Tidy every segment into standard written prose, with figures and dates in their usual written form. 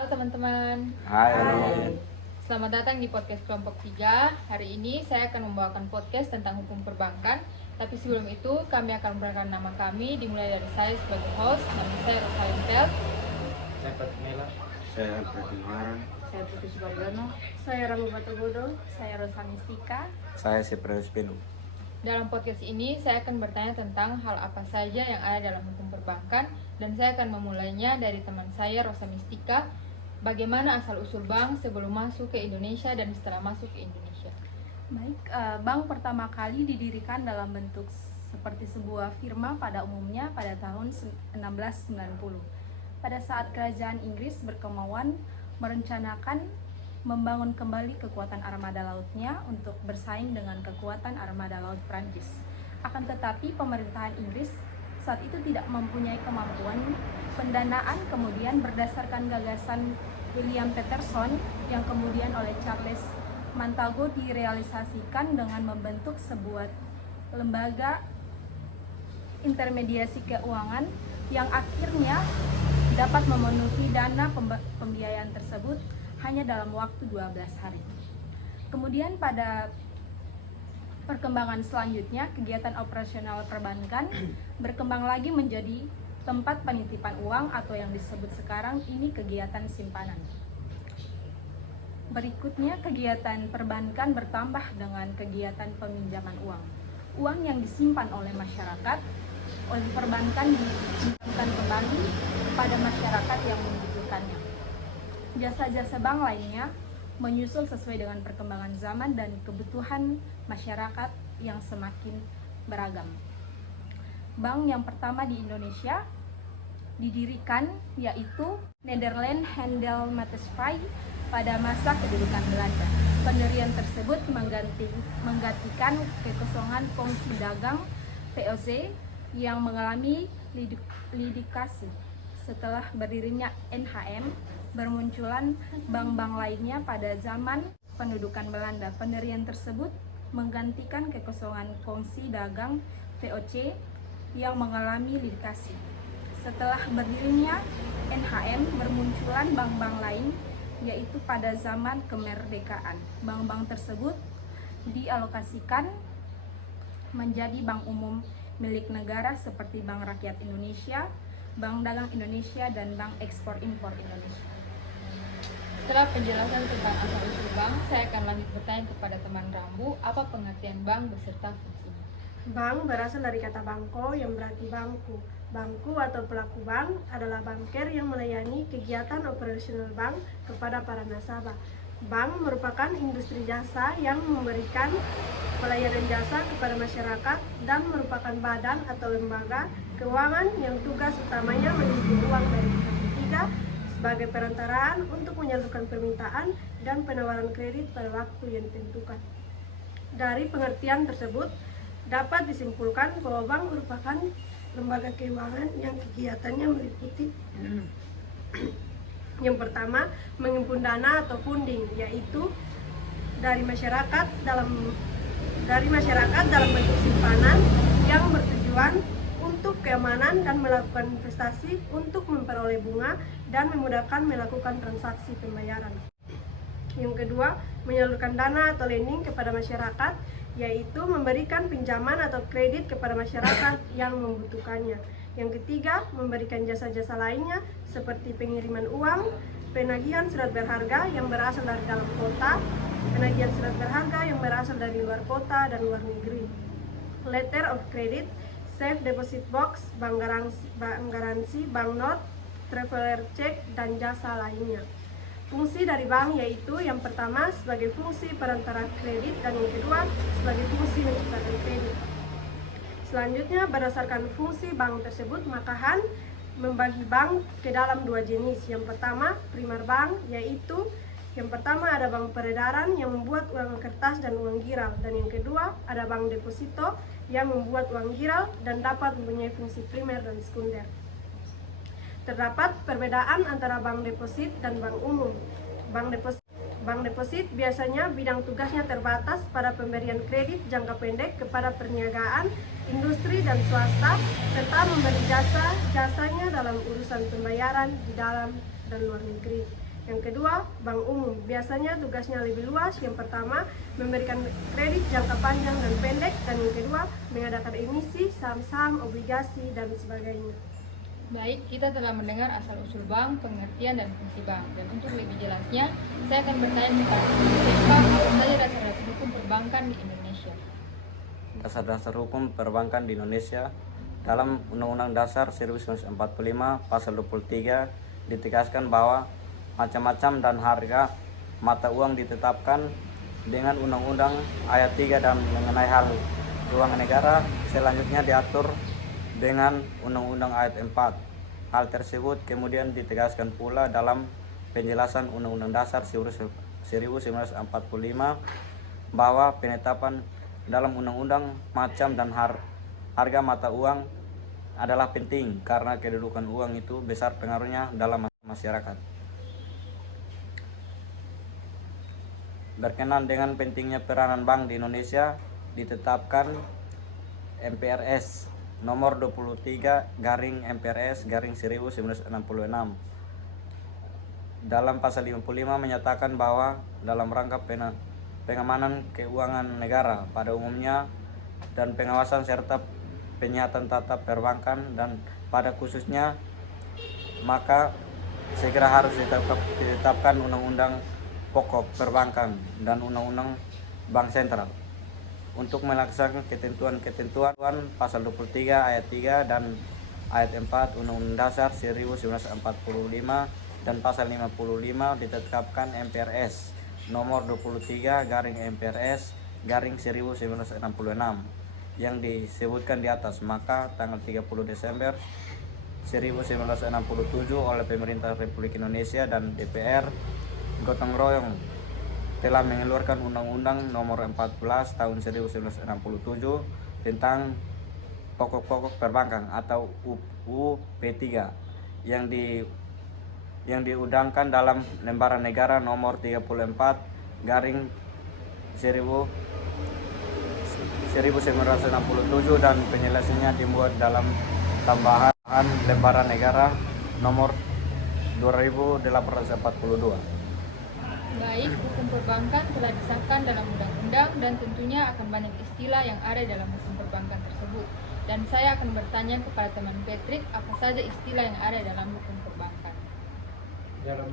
Halo teman-teman. Hai. Selamat datang di podcast kelompok 3. Hari ini saya akan membawakan podcast tentang hukum perbankan. Tapi sebelum itu kami akan memperkenalkan nama kami, dimulai dari saya sebagai host. Nama saya Rosalyn Pelt. Saya Patrick Mela. Saya Alfred Marang. Saya Putri Subardono. Saya Rama Batogodo. Saya Rosa Mistika. Saya Sepresius Penu. Dalam podcast ini saya akan bertanya tentang hal apa saja yang ada dalam hukum perbankan. Dan saya akan memulainya dari teman saya Rosa Mistika. Bagaimana asal-usul bank sebelum masuk ke Indonesia dan setelah masuk ke Indonesia? Baik, bank pertama kali didirikan dalam bentuk seperti sebuah firma pada umumnya pada tahun 1690. Pada saat kerajaan Inggris berkemauan merencanakan membangun kembali kekuatan armada lautnya untuk bersaing dengan kekuatan armada laut Prancis. Akan tetapi pemerintahan Inggris saat itu tidak mempunyai kemampuan pendanaan, kemudian berdasarkan gagasan William Paterson yang kemudian oleh Charles Montagu direalisasikan dengan membentuk sebuah lembaga intermediasi keuangan yang akhirnya dapat memenuhi dana pembiayaan tersebut hanya dalam waktu 12 hari. Kemudian pada perkembangan selanjutnya, kegiatan operasional perbankan berkembang lagi menjadi tempat penitipan uang atau yang disebut sekarang ini kegiatan simpanan. Berikutnya, kegiatan perbankan bertambah dengan kegiatan peminjaman uang. Uang yang disimpan oleh masyarakat oleh perbankan disimpankan kembali kepada masyarakat yang membutuhkannya. Jasa-jasa bank lainnya menyusul sesuai dengan perkembangan zaman dan kebutuhan masyarakat yang semakin beragam. Bank yang pertama di Indonesia didirikan yaitu Nederland Handelsmaatschappij pada masa kedudukan Belanda. Pendirian tersebut menggantikan kekosongan fungsi dagang VOC yang mengalami likuidasi. Setelah berdirinya NHM, bermunculan bank-bank lainnya pada zaman pendudukan Belanda. Pendirian tersebut menggantikan kekosongan fungsi dagang VOC yang mengalami likuidasi. Setelah berdirinya NHM, bermunculan bank-bank lain yaitu pada zaman kemerdekaan. Bank-bank tersebut dialokasikan menjadi bank umum milik negara seperti Bank Rakyat Indonesia, Bank Dagang Indonesia, dan Bank Ekspor Impor Indonesia. Setelah penjelasan tentang asal-usul bank, saya akan lanjut bertanya kepada teman Rambu, apa pengertian bank beserta fungsinya? Bank berasal dari kata bangko yang berarti bangku. Bangku atau pelaku bank adalah banker yang melayani kegiatan operasional bank kepada para nasabah. Bank merupakan industri jasa yang memberikan pelayanan jasa kepada masyarakat dan merupakan badan atau lembaga keuangan yang tugas utamanya menghimpun uang dari pihak ketiga sebagai perantaraan untuk menyalurkan permintaan dan penawaran kredit pada waktu yang ditentukan. Dari pengertian tersebut dapat disimpulkan bahwa bank merupakan lembaga keuangan yang kegiatannya meliputi yang pertama, menghimpun dana atau funding, yaitu dari masyarakat dalam bentuk simpanan yang bertujuan untuk keamanan dan melakukan investasi untuk memperoleh bunga dan memudahkan melakukan transaksi pembayaran. Yang kedua, menyalurkan dana atau lending kepada masyarakat, yaitu memberikan pinjaman atau kredit kepada masyarakat yang membutuhkannya. Yang ketiga, memberikan jasa-jasa lainnya seperti pengiriman uang, penagihan surat berharga yang berasal dari dalam kota, penagihan surat berharga yang berasal dari luar kota dan luar negeri, letter of credit, safe deposit box, bank garansi, bank note, traveler check, dan jasa lainnya. Fungsi dari bank yaitu yang pertama sebagai fungsi perantara kredit dan yang kedua sebagai fungsi menciptakan kredit. Selanjutnya, berdasarkan fungsi bank tersebut, maka Han membagi bank ke dalam dua jenis. Yang pertama, primer bank, yaitu yang pertama ada bank peredaran yang membuat uang kertas dan uang giral, dan yang kedua ada bank deposito yang membuat uang giral dan dapat mempunyai fungsi primer dan sekunder. Terdapat perbedaan antara bank deposit dan bank umum. Bank deposit biasanya bidang tugasnya terbatas pada pemberian kredit jangka pendek kepada perniagaan, industri, dan swasta, serta memberi jasanya dalam urusan pembayaran di dalam dan luar negeri. Yang kedua, bank umum. Biasanya tugasnya lebih luas. Yang pertama, memberikan kredit jangka panjang dan pendek. Dan yang kedua, mengadakan emisi, saham-saham, obligasi, dan sebagainya. Baik, kita telah mendengar asal-usul bank, pengertian, dan fungsi bank. Dan untuk lebih jelasnya, saya akan bertanya kepada siapa apa saja dasar-dasar hukum perbankan di Indonesia. Dasar-dasar hukum perbankan di Indonesia dalam Undang-Undang Dasar 1945 Pasal 23 ditegaskan bahwa macam-macam dan harga mata uang ditetapkan dengan Undang-Undang Ayat 3 dan mengenai hal uang negara selanjutnya diatur dengan Undang-Undang Ayat 4. Hal tersebut kemudian ditegaskan pula dalam penjelasan Undang-Undang Dasar 1945 bahwa penetapan dalam undang-undang macam dan harga mata uang adalah penting karena kedudukan uang itu besar pengaruhnya dalam masyarakat. Berkenan dengan pentingnya peranan bank di Indonesia, ditetapkan MPRS nomor 23/MPRS/1966 dalam pasal 55 menyatakan bahwa dalam rangka pengamanan keuangan negara pada umumnya dan pengawasan serta penyihatan tata perbankan dan pada khususnya maka segera harus ditetapkan undang-undang pokok perbankan dan undang-undang bank sentral untuk melaksanakan ketentuan-ketentuan pasal 23 ayat 3 dan ayat 4 Undang-Undang Dasar 1945 dan pasal 55 ditetapkan MPRS nomor 23/MPRS/1966 yang disebutkan di atas. Maka tanggal 30 Desember 1967 oleh pemerintah Republik Indonesia dan DPR gotong royong telah mengeluarkan Undang-Undang Nomor 14 Tahun 1967 tentang pokok-pokok perbankan atau UP3 yang diundangkan dalam lembaran negara nomor 34/1967 dan penjelasannya dibuat dalam tambahan lembaran negara nomor 2842. Baik, hukum perbankan telah disahkan dalam undang-undang dan tentunya akan banyak istilah yang ada dalam hukum perbankan tersebut. Dan saya akan bertanya kepada teman Patrick apa saja istilah yang ada dalam hukum perbankan. Dalam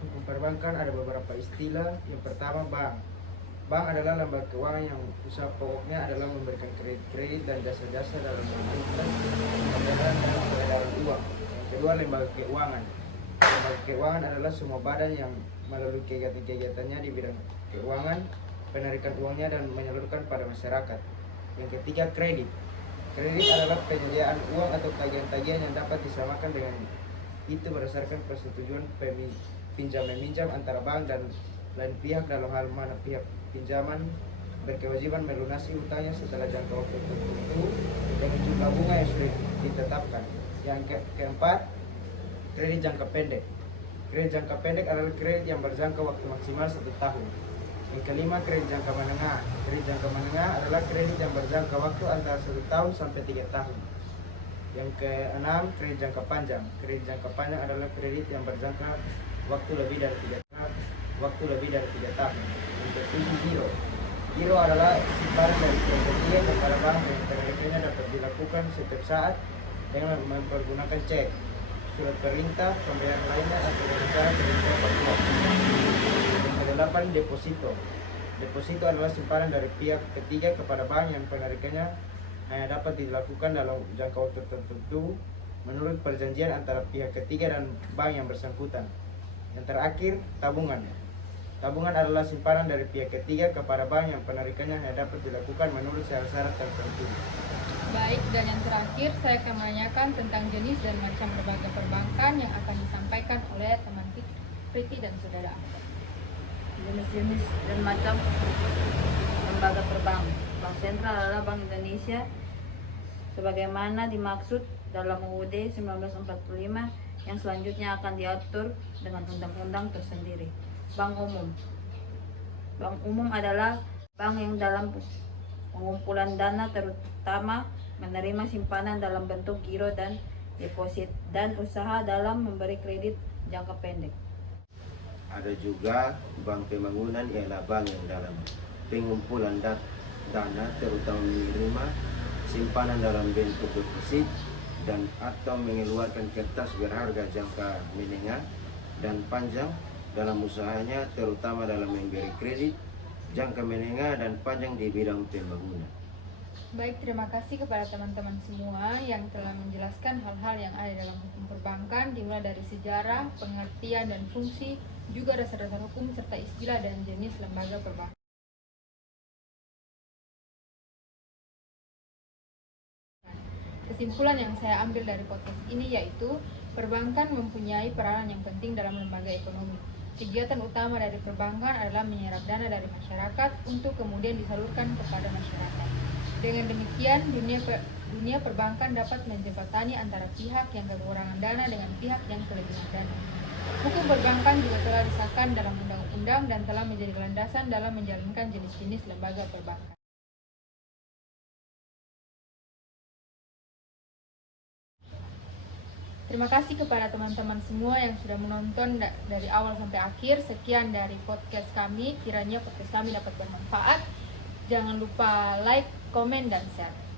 hukum perbankan ada beberapa istilah. Yang pertama, bank. Bank adalah lembaga keuangan yang usaha pokoknya adalah memberikan kredit dan jasa-jasa dalam menentukan pembayaran dan peredaran uang. Yang kedua, lembaga keuangan. Lembaga keuangan adalah semua badan yang melalui kegiatan-kegiatannya di bidang keuangan, penarikan uangnya dan menyalurkan pada masyarakat. Yang ketiga, kredit. Kredit adalah penyediaan uang atau tagihan-tagihan yang dapat disamakan dengan itu berdasarkan persetujuan pinjam-meminjam antara bank dan lain pihak dalam hal mana pihak pinjaman berkewajiban melunasi utangnya setelah jangka waktu tertentu dengan jumlah bunga yang sudah ditetapkan. Yang keempat, kredit jangka pendek. Kredit jangka pendek adalah kredit yang berjangka waktu maksimal 1 tahun. Yang kelima, kredit jangka menengah. Kredit jangka menengah adalah kredit yang berjangka waktu antara 1 tahun sampai 3 tahun. Yang keenam, kredit jangka panjang. Kredit jangka panjang adalah kredit yang berjangka waktu lebih dari 3 tahun. Yang ketujuh, giro. Giro adalah simpanan dari pihak ketiga kepada bank yang penarikannya dapat dilakukan setiap saat dengan mempergunakan cek, surat perintah, pembayaran lainnya atau dengan cara perintah faktura. Yang kedelapan, deposito. Deposito adalah simpanan dari pihak ketiga kepada bank yang penarikannya hanya dapat dilakukan dalam jangka waktu tertentu menurut perjanjian antara pihak ketiga dan bank yang bersangkutan. Yang terakhir, tabungan. Tabungan adalah simpanan dari pihak ketiga kepada bank yang penarikannya hanya dapat dilakukan menurut syarat-syarat tertentu. Baik, dan yang terakhir saya akan menanyakan tentang jenis dan macam lembaga perbankan yang akan disampaikan oleh teman Priti dan saudara Ahmad. Jenis-jenis dan macam lembaga perbankan. Bank sentral adalah Bank Indonesia sebagaimana dimaksud dalam UUD 1945 yang selanjutnya akan diatur dengan undang-undang tersendiri. Bank umum. Bank umum adalah bank yang dalam pengumpulan dana terutama menerima simpanan dalam bentuk giro dan deposit dan usaha dalam memberi kredit jangka pendek. Ada juga bank pembangunan, ialah bank yang dalam pengumpulan dana terutama menerima simpanan dalam bentuk deposit dan atau mengeluarkan kertas berharga jangka menengah dan panjang dalam usahanya, terutama dalam memberi kredit jangka menengah dan panjang di bidang pembangunan. Baik, terima kasih kepada teman-teman semua yang telah menjelaskan hal-hal yang ada dalam hukum perbankan, dimulai dari sejarah, pengertian dan fungsi, juga dasar-dasar hukum serta istilah dan jenis lembaga perbankan. Kesimpulan yang saya ambil dari podcast ini yaitu perbankan mempunyai peranan yang penting dalam lembaga ekonomi. Kegiatan utama dari perbankan adalah menyerap dana dari masyarakat untuk kemudian disalurkan kepada masyarakat. Dengan demikian, dunia perbankan dapat menjembatani antara pihak yang kekurangan dana dengan pihak yang kelebihan dana. Hukum perbankan juga telah disahkan dalam undang-undang dan telah menjadi landasan dalam menjalankan jenis-jenis lembaga perbankan. Terima kasih kepada teman-teman semua yang sudah menonton dari awal sampai akhir. Sekian dari podcast kami. Kiranya podcast kami dapat bermanfaat. Jangan lupa like, komen, dan share.